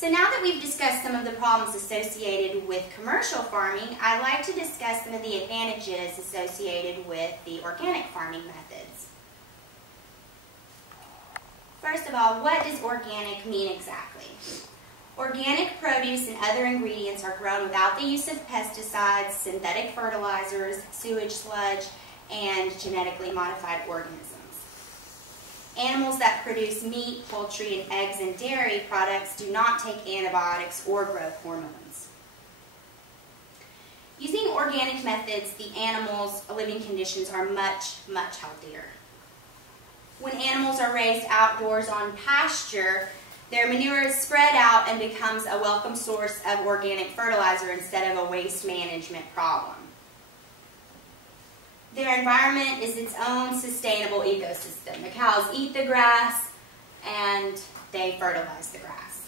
So now that we've discussed some of the problems associated with commercial farming, I'd like to discuss some of the advantages associated with the organic farming methods. First of all, what does organic mean exactly? Organic produce and other ingredients are grown without the use of pesticides, synthetic fertilizers, sewage sludge, and genetically modified organisms. Animals that produce meat, poultry, and eggs and dairy products do not take antibiotics or growth hormones. Using organic methods, the animals' living conditions are much, much healthier. When animals are raised outdoors on pasture, their manure is spread out and becomes a welcome source of organic fertilizer instead of a waste management problem. Their environment is its own sustainable ecosystem. The cows eat the grass and they fertilize the grass.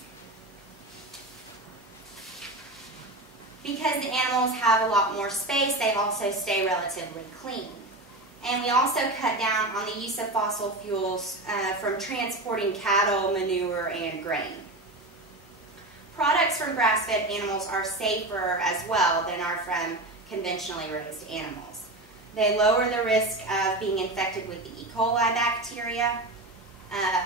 Because the animals have a lot more space, they also stay relatively clean. And we also cut down on the use of fossil fuels from transporting cattle, manure, and grain. Products from grass-fed animals are safer as well than are from conventionally raised animals. They lower the risk of being infected with the E. coli bacteria.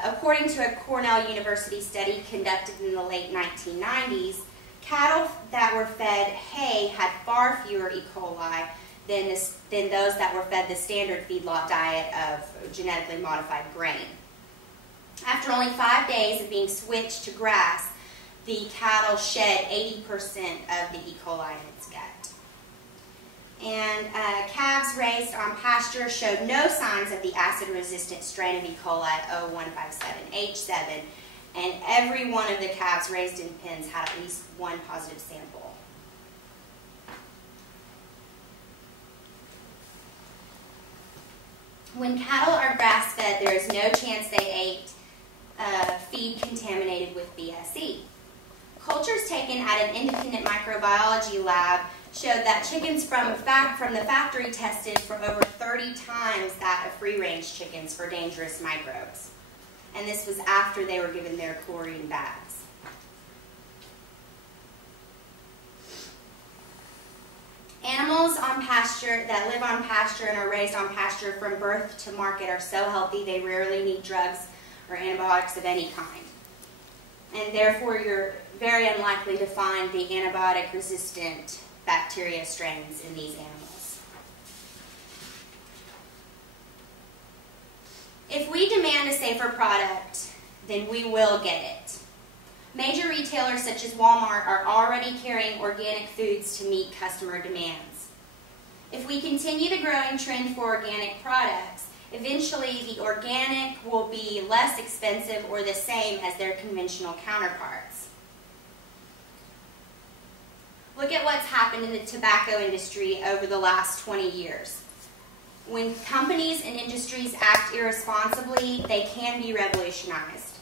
According to a Cornell University study conducted in the late 1990s, cattle that were fed hay had far fewer E. coli than those that were fed the standard feedlot diet of genetically modified grain. After only 5 days of being switched to grass, the cattle shed 80% of the E. coli in its gut. And calves raised on pasture showed no signs of the acid-resistant strain of E. coli 0157H7, and every one of the calves raised in pens had at least one positive sample. When cattle are grass-fed, there is no chance they ate feed contaminated with BSE. Cultures taken at an independent microbiology lab showed that chickens from the factory tested for over 30 times that of free-range chickens for dangerous microbes. And this was after they were given their chlorine baths. Animals on pasture that live on pasture and are raised on pasture from birth to market are so healthy they rarely need drugs or antibiotics of any kind. And therefore you're very unlikely to find the antibiotic-resistant bacteria strains in these animals. If we demand a safer product, then we will get it. Major retailers such as Walmart are already carrying organic foods to meet customer demands. If we continue the growing trend for organic products, eventually the organic will be less expensive or the same as their conventional counterparts. Look at what's happened in the tobacco industry over the last 20 years. When companies and industries act irresponsibly, they can be revolutionized.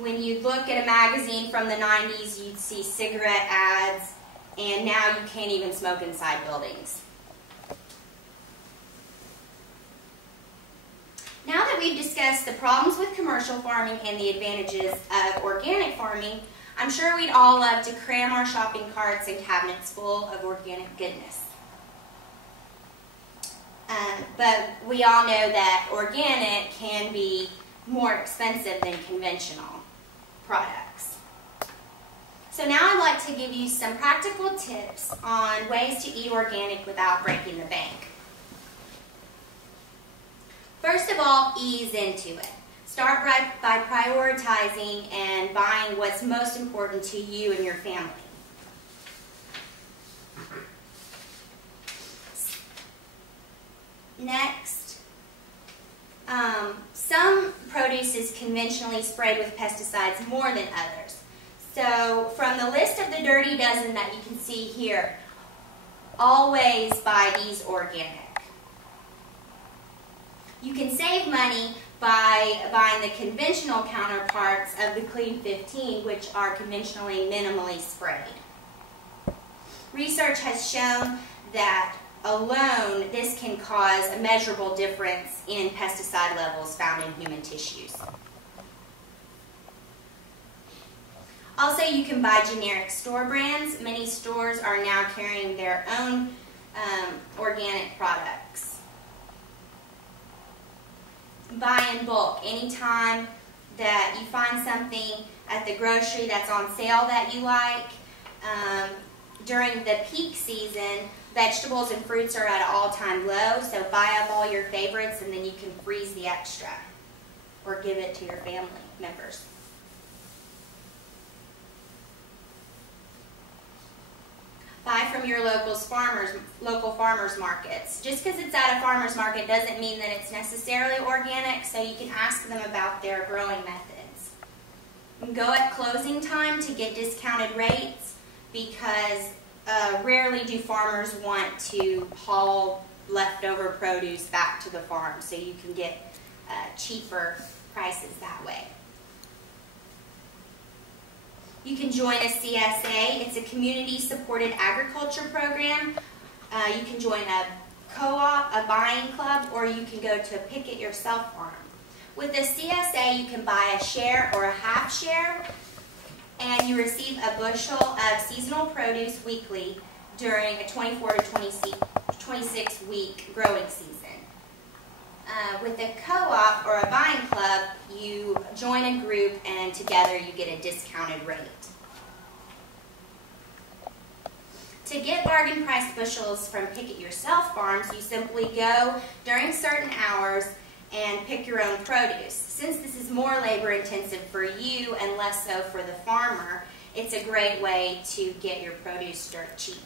When you look at a magazine from the 90s, you'd see cigarette ads, and now you can't even smoke inside buildings. Now that we've discussed the problems with commercial farming and the advantages of organic farming, I'm sure we'd all love to cram our shopping carts and cabinets full of organic goodness. But we all know that organic can be more expensive than conventional products. So now I'd like to give you some practical tips on ways to eat organic without breaking the bank. First of all, ease into it. Start by prioritizing and buying what's most important to you and your family. Next, some produce is conventionally sprayed with pesticides more than others. So from the list of the dirty dozen that you can see here, always buy these organic. You can save money by buying the conventional counterparts of the Clean 15, which are conventionally minimally sprayed. Research has shown that alone, this can cause a measurable difference in pesticide levels found in human tissues. Also, you can buy generic store brands. Many stores are now carrying their own organic products. Buy in bulk. Anytime that you find something at the grocery that's on sale that you like, during the peak season, vegetables and fruits are at an all-time low, so buy up all your favorites and then you can freeze the extra or give it to your family members. Buy from your local farmers markets. Just because it's at a farmer's market doesn't mean that it's necessarily organic, so you can ask them about their growing methods. Go at closing time to get discounted rates, because rarely do farmers want to haul leftover produce back to the farm, so you can get cheaper prices that way. You can join a CSA. It's a community-supported agriculture program. You can join a co-op, a buying club, or you can go to a pick-it-yourself farm. With a CSA, you can buy a share or a half share, and you receive a bushel of seasonal produce weekly during a 24 to 26 week growing season. With a co-op or a buying club, you join a group and together you get a discounted rate. To get bargain price bushels from pick-it-yourself farms, you simply go during certain hours and pick your own produce. Since this is more labor intensive for you and less so for the farmer, it's a great way to get your produce dirt cheap.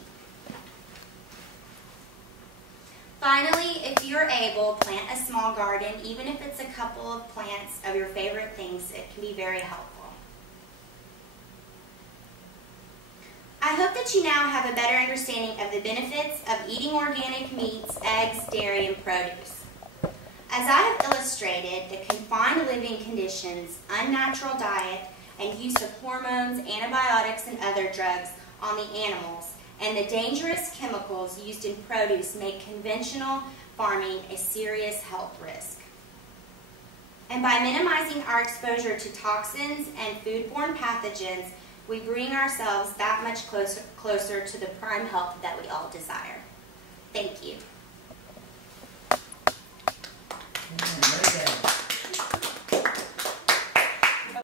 Finally, if you're able, plant a small garden. Even if it's a couple of plants of your favorite things, it can be very helpful. I hope that you now have a better understanding of the benefits of eating organic meats, eggs, dairy, and produce. As I have illustrated, the confined living conditions, unnatural diet, and use of hormones, antibiotics, and other drugs on the animals, and the dangerous chemicals used in produce make conventional farming a serious health risk. And by minimizing our exposure to toxins and foodborne pathogens, we bring ourselves that much closer to the prime health that we all desire. Thank you. Very good.